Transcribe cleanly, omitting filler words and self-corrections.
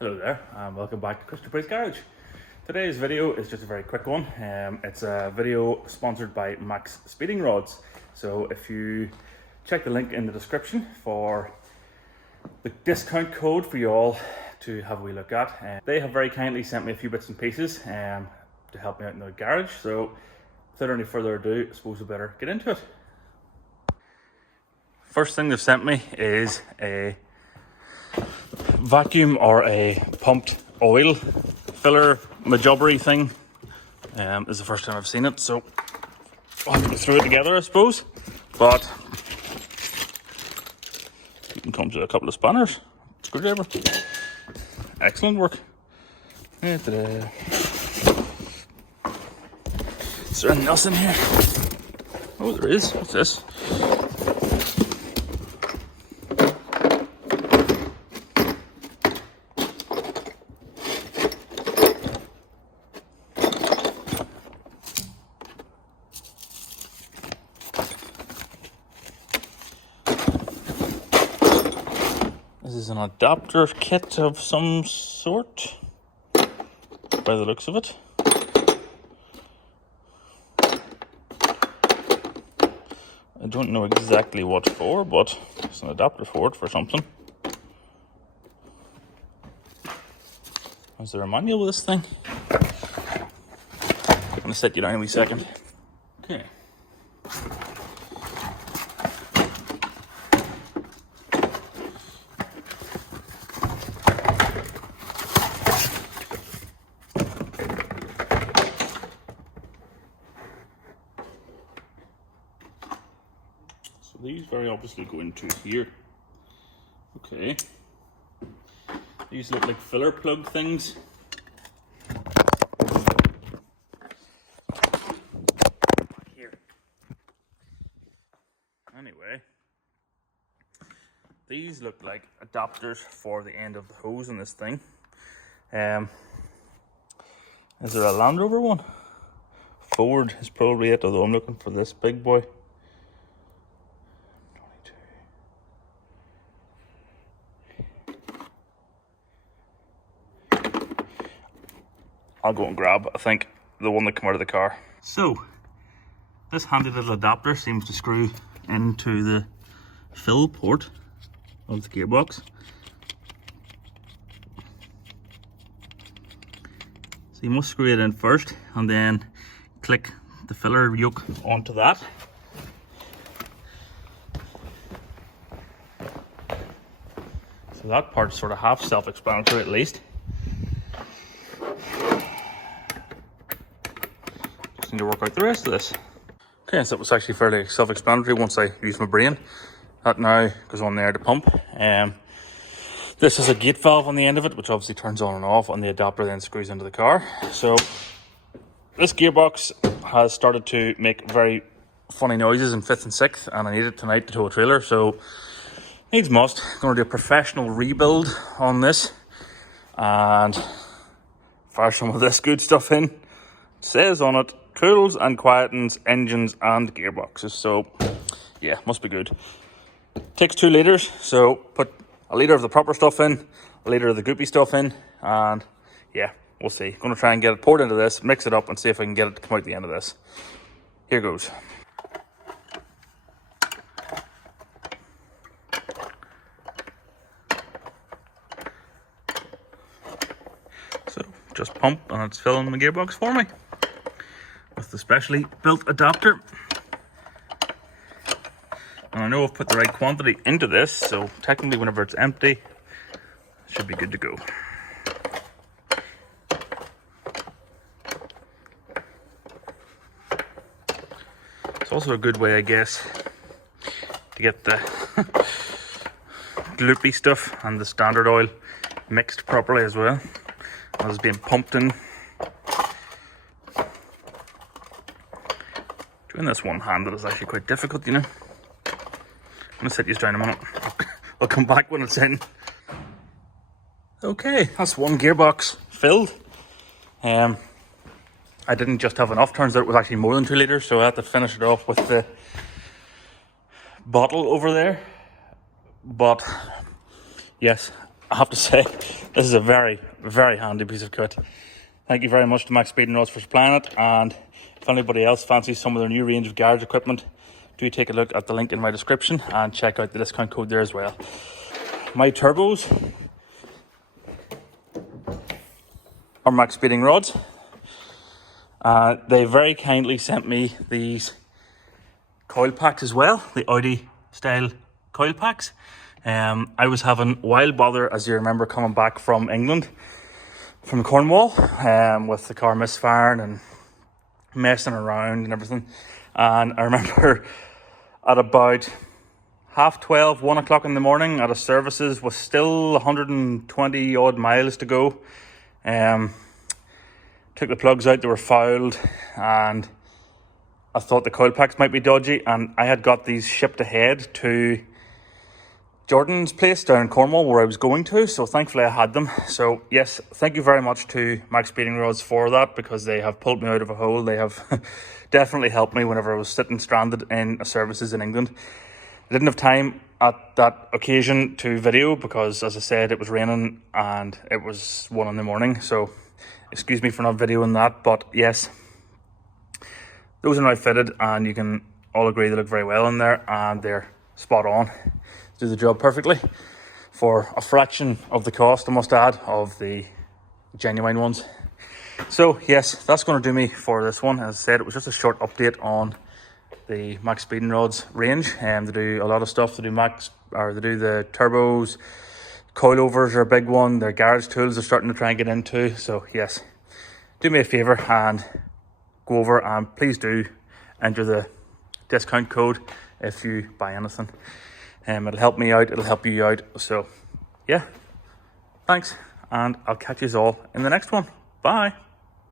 Hello there, and welcome back to Kris Garage. Today's video is just a very quick one. It's a video sponsored by Maxspeedingrods. So if you check the link in the description for the discount code for you all to have a wee look at, they have very kindly sent me a few bits and pieces to help me out in the garage. So without any further ado, I suppose we better get into it. First thing they've sent me is a vacuum or a pumped oil filler majobbery thing. This is the first time I've seen it, so I'll have to go through it together, I suppose. But it comes with a couple of spanners, screwdriver. Excellent work. Is there anything else in here? Oh, there is. What's this? This is an adapter kit of some sort, by the looks of it. I don't know exactly what for, but it's an adapter for it for something. Is there a manual with this thing? I'm going to set you down in a wee second. Okay. So these very obviously go into here. Okay. These look like filler plug things. Here. Anyway, these look like adapters for the end of the hose in this thing. Is there a Land Rover one? Ford is probably it, although I'm looking for this big boy. I'll go and grab, I think, the one that came out of the car. So, this handy little adapter seems to screw into the fill port of the gearbox. So you must screw it in first and then click the filler yoke onto that. So that part's sort of half self-explanatory at least. To work out the rest of this. Okay, so it was actually fairly self-explanatory once I used my brain. That now goes on there to pump. This is a gate valve on the end of it, which obviously turns on and off, and the adapter then screws into the car. So this gearbox has started to make very funny noises in 5th and 6th, and I need it tonight to tow a trailer, so needs must. I'm going to do a professional rebuild on this and fire some of this good stuff in. It says on it, cools and quietens engines and gearboxes. So yeah, must be good. Takes 2 litres, so put a litre of the proper stuff in, a litre of the goopy stuff in, and yeah, we'll see. Gonna try and get it poured into this, mix it up, and see if I can get it to come out the end of this. Here goes. So just pump and it's filling the gearbox for me with the specially built adapter. And I know I've put the right quantity into this, so technically whenever it's empty, it should be good to go. It's also a good way, I guess, to get the loopy stuff and the standard oil mixed properly as well. As it's being pumped in. Doing this one-handed is actually quite difficult, you know. I'm going to set you down a minute. I'll come back when it's in. Okay, that's one gearbox filled. I didn't just have enough, turns out it was actually more than 2 litres, so I had to finish it off with the bottle over there. But yes, I have to say, this is a very, very handy piece of kit. Thank you very much to Maxspeedingrods for supplying it, and if anybody else fancies some of their new range of garage equipment, do take a look at the link in my description and check out the discount code there as well. My turbos are Maxspeedingrods. They very kindly sent me these coil packs as well, the Audi style coil packs. I was having wild bother, as you remember, coming back from England, from Cornwall, with the car misfiring and messing around and everything. And I remember at about 12:30, 1 o'clock in the morning at a services with still 120 odd miles to go. Took the plugs out, they were fouled, and I thought the coil packs might be dodgy, and I had got these shipped ahead to Jordan's place down in Cornwall where I was going to, so thankfully I had them. So yes, thank you very much to Maxspeedingrods for that, because they have pulled me out of a hole. They have definitely helped me whenever I was sitting stranded in a services in England. I didn't have time at that occasion to video because, as I said, it was raining and it was 1 in the morning, so excuse me for not videoing that. But yes, those are now fitted and you can all agree they look very well in there, and they're spot on, do the job perfectly for a fraction of the cost, I must add, of the genuine ones. So yes, that's going to do me for this one. As I said, it was just a short update on the Maxspeedingrods range, and they do a lot of stuff. They do the turbos, coilovers are a big one. Their garage tools are starting to try and get into. So yes, do me a favor and go over, and please do enter the discount code if you buy anything. It'll help me out, it'll help you out. So yeah, thanks, and I'll catch you all in the next one. Bye.